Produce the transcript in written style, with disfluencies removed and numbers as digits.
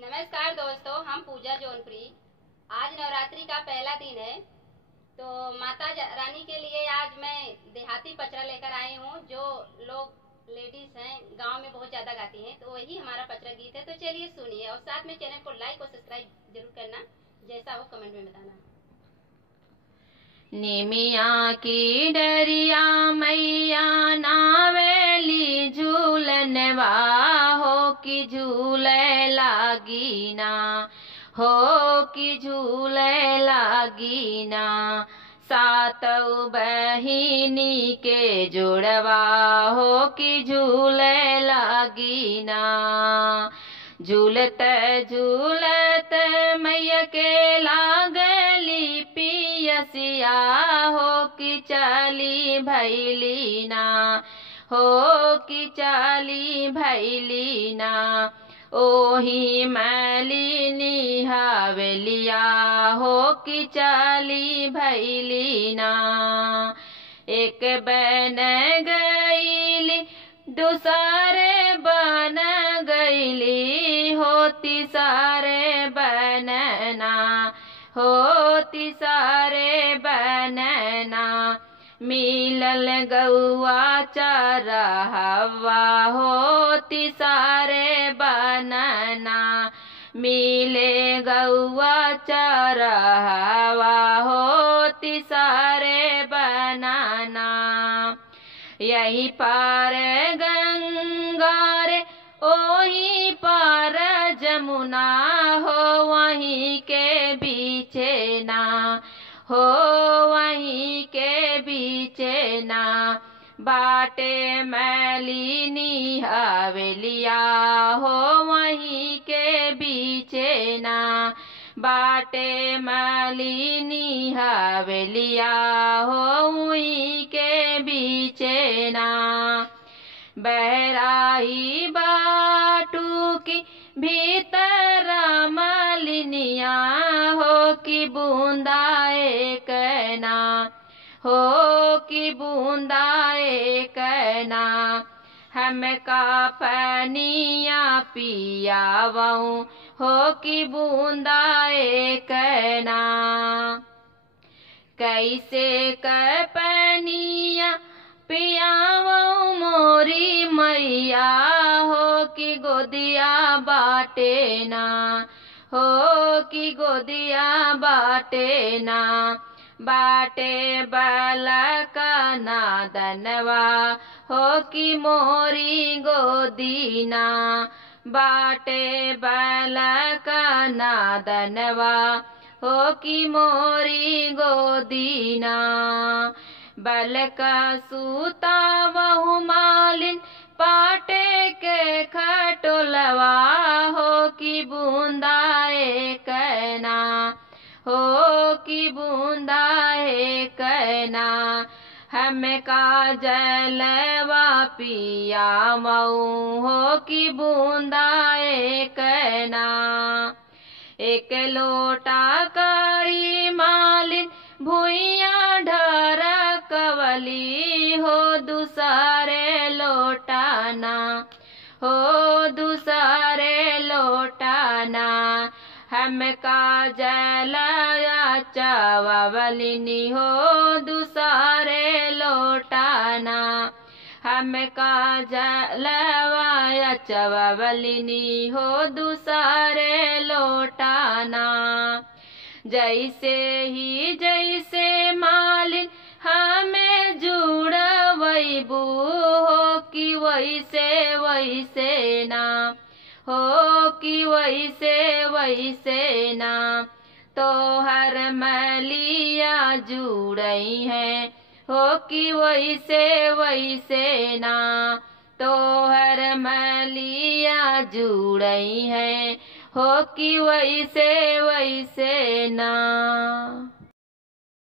नमस्कार दोस्तों, हम पूजा जौनपुरी। आज नवरात्रि का पहला दिन है, तो माता रानी के लिए आज मैं देहाती पचरा लेकर आई हूँ। जो लोग लेडीज हैं गांव में बहुत ज़्यादा गाती हैं, तो वही हमारा पचरा गीत है। तो चलिए सुनिए और साथ में चैनल को लाइक और सब्सक्राइब जरूर करना, जैसा हो कमेंट में बताना। निमिया की डरिया मैया नावेली झूलनवा हो कि झूले लागी ना, हो कि झूले लागी ना। सातौ बहिनी के जोड़वा हो कि झूले लागी ना। झूलत झूलत मैया के लागली पियसिया हो कि चली भैली ना, हो कि चली भैली ना। ओही मैलिनी हवेलिया हो कि चली भैली ना। एक बन गईली दूसरे बन गईली, होती सारे बनना, होती सारे बनना। मिलल गौआ चरहवा होती सारे बनना। मिले गौआ चरहवा होती सारे बनना। यही पार गंगा रे ओही पार जमुना हो, वहीं के बीचे ना, हो वहीं के बीचे ना। बाटे मैलिनी हवेलिया हो, वहीं के बीचे ना। बाटे मैलिनी हवेलिया हो, वहीं के बीचे ना। बहराई बाटू की भीतर मलिनिया हो कि बूंदा एक ना, हो कि बूंदा एक ना। हमका पनिया पियावऊं हो कि बूंदा एक ना। कैसे क पनिया पियावऊं मोरी मैया हो कि गोदिया बाटे ना, हो कि गोदिया बाटे ना। बाटे बालक नादनवा हो कि मोरी गोदीना। बाटे बालक नादनवा हो कि मोरी गोदीना। बलका सूता बहु मालिन पाटे के खटोलवा हो कि बूंदा एक ना, हो कि बूंदा एक ना। हमका जलवा पियावऊं हो कि बूंदा एक ना। एक लोटा करी मालिन भुइया ढरकवली हो, दूसरे लोटाना, हो दूसरे लोटाना। हमका जलया चवलिनी हो, दूसरे लोटाना। हमका जलवाया चवलिनी हो, दूसरे लोटाना। जैसे ही जैसे मालिन हमें जुड़वैबू हो कि वैसे वैसे ना, हो कि वैसे वैसे ना। तो हर मैलिया जुड़ई है हो कि वैसे वैसे ना। तो हर मैलिया जुड़ई है हो कि वैसे वैसे ना।